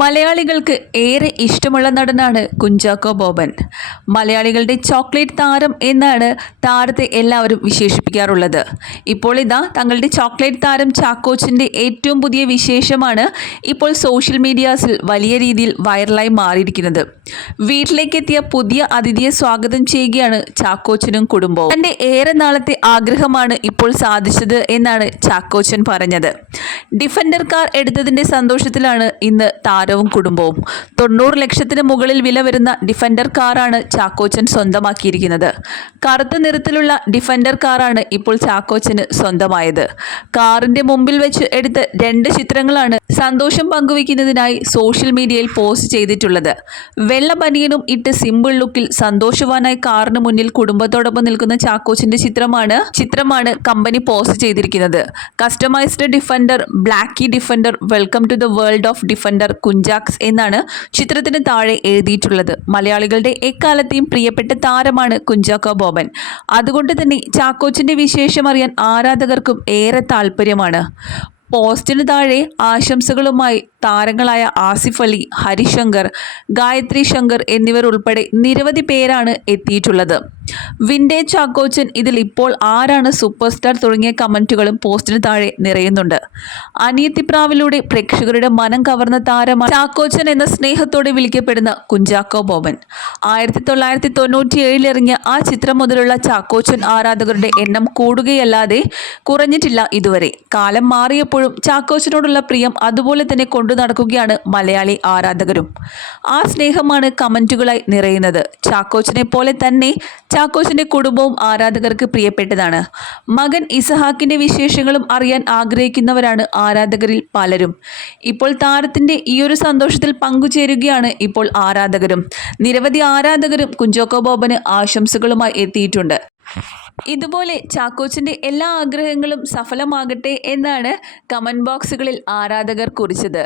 മലയാളികൾക്ക് ഏറെ ഇഷ്ടമുള്ള നടനാണ് കുഞ്ചാക്കോ ബോബൻ. മലയാളികളുടെ ചോക്ലേറ്റ് താരം എന്നാണ് താരത്തെ എല്ലാവരും വിശേഷിപ്പിക്കാറുള്ളത്. ഇപ്പോൾ ഇതാ തങ്ങളുടെ ചോക്ലേറ്റ് താരം ചാക്കോച്ചിന്റെ ഏറ്റവും പുതിയ വിശേഷമാണ് ഇപ്പോൾ സോഷ്യൽ മീഡിയാസിൽ വലിയ രീതിയിൽ വൈറലായി മാറിയിരിക്കുന്നത്. വീട്ടിലേക്കെത്തിയ പുതിയ അതിഥിയെ സ്വാഗതം ചെയ്യുകയാണ് ചാക്കോച്ചനും കുടുംബവും. തന്റെ ഏറെ നാളത്തെ ആഗ്രഹമാണ് ഇപ്പോൾ സാധിച്ചത് എന്നാണ് ചാക്കോച്ചൻ പറഞ്ഞത്. ഡിഫൻഡർ കാർ എടുത്തതിന്റെ സന്തോഷത്തിലാണ് ഇന്ന് താരവും കുടുംബവും. തൊണ്ണൂറ് ലക്ഷത്തിന് മുകളിൽ വില വരുന്ന ഡിഫൻഡർ കാറാണ് ചാക്കോച്ചൻ സ്വന്തമാക്കിയിരിക്കുന്നത്. കറുത്ത നിറത്തിലുള്ള ഡിഫൻഡർ കാറാണ് ഇപ്പോൾ ചാക്കോച്ചന് സ്വന്തമായത്. കാറിന്റെ മുമ്പിൽ വെച്ച് എടുത്ത രണ്ട് ചിത്രങ്ങളാണ് സന്തോഷം പങ്കുവയ്ക്കുന്നതിനായി സോഷ്യൽ മീഡിയയിൽ പോസ്റ്റ് ചെയ്തിട്ടുള്ളത്. വെള്ള ബനിയനും ഇട്ട് സിമ്പിൾ ലുക്കിൽ സന്തോഷവാനായി കാറിന് മുന്നിൽ കുടുംബത്തോടൊപ്പം നിൽക്കുന്ന ചാക്കോച്ചിന്റെ ചിത്രമാണ് ചിത്രമാണ് കമ്പനി പോസ്റ്റ് ചെയ്തിരിക്കുന്നത്. Customised defender Blackie defender welcome to the world of defender Kunchaks എന്നാണ് ചിത്രത്തിന് താഴെ എഴുതിയിട്ടുള്ളത്. മലയാളികളുടെ എക്കാലത്തെയും പ്രിയപ്പെട്ട താരമാണ് കുഞ്ചാക്കോ ബോബൻ. അതുകൊണ്ട് തന്നെ ചാക്കോച്ചിന്റെ വിശേഷം അറിയാൻ ആരാധകർക്കും ഏറെ താല്പര്യമാണ്. പോസ്റ്റിന് താഴെ ആശംസകളുമായി താരങ്ങളായ ആസിഫ് അലി ഹരിശങ്കർ ഗായത്രി ശങ്കർ എന്നിവർ ഉൾപ്പെടെ നിരവധി പേരാണ് എത്തിയിട്ടുള്ളത്. വിന്റേജ് ചാക്കോച്ചൻ ഇതിൽ ഇപ്പോൾ ആരാണ് സൂപ്പർ സ്റ്റാർ തുടങ്ങിയ കമന്റുകളും പോസ്റ്റിന് താഴെ നിറയുന്നുണ്ട്. അനിയത്തിപ്രാവിലൂടെ പ്രേക്ഷകരുടെ മനം കവർന്ന താരമാണ് ചാക്കോച്ചൻ എന്ന സ്നേഹത്തോടെ വിളിക്കപ്പെടുന്ന കുഞ്ചാക്കോ ബോബൻ. ആയിരത്തി തൊള്ളായിരത്തി തൊണ്ണൂറ്റി ഏഴിൽ ഇറങ്ങിയ ആ ചിത്രം മുതലുള്ള ചാക്കോച്ചൻ ആരാധകരുടെ എണ്ണം കൂടുകയല്ലാതെ കുറഞ്ഞിട്ടില്ല ഇതുവരെ. കാലം മാറിയപ്പോഴും ചാക്കോച്ചനോടുള്ള പ്രിയം അതുപോലെ തന്നെ കൊണ്ടു നടക്കുകയാണ് മലയാളി ആരാധകരും. ആ സ്നേഹമാണ് കമന്റുകളായി നിറയുന്നത്. ചാക്കോച്ചനെ പോലെ തന്നെ ചാക്കോച്ചന്റെ കുടുംബവും ആരാധകർക്ക് പ്രിയപ്പെട്ടതാണ്. മകൻ ഇസഹാക്കിന്റെ വിശേഷങ്ങളും അറിയാൻ ആഗ്രഹിക്കുന്നവരാണ് ആരാധകരിൽ പലരും. ഇപ്പോൾ താരത്തിന്റെ ഈയൊരു സന്തോഷത്തിൽ പങ്കുചേരുകയാണ് ഇപ്പോൾ ആരാധകരും. നിരവധി ആരാധകരും കുഞ്ചോക്കോ ബോബന് ആശംസകളുമായി എത്തിയിട്ടുണ്ട്. ഇതുപോലെ ചാക്കോച്ചിന്റെ എല്ലാ ആഗ്രഹങ്ങളും സഫലമാകട്ടെ എന്നാണ് കമന്റ് ബോക്സുകളിൽ ആരാധകർ കുറിച്ചത്.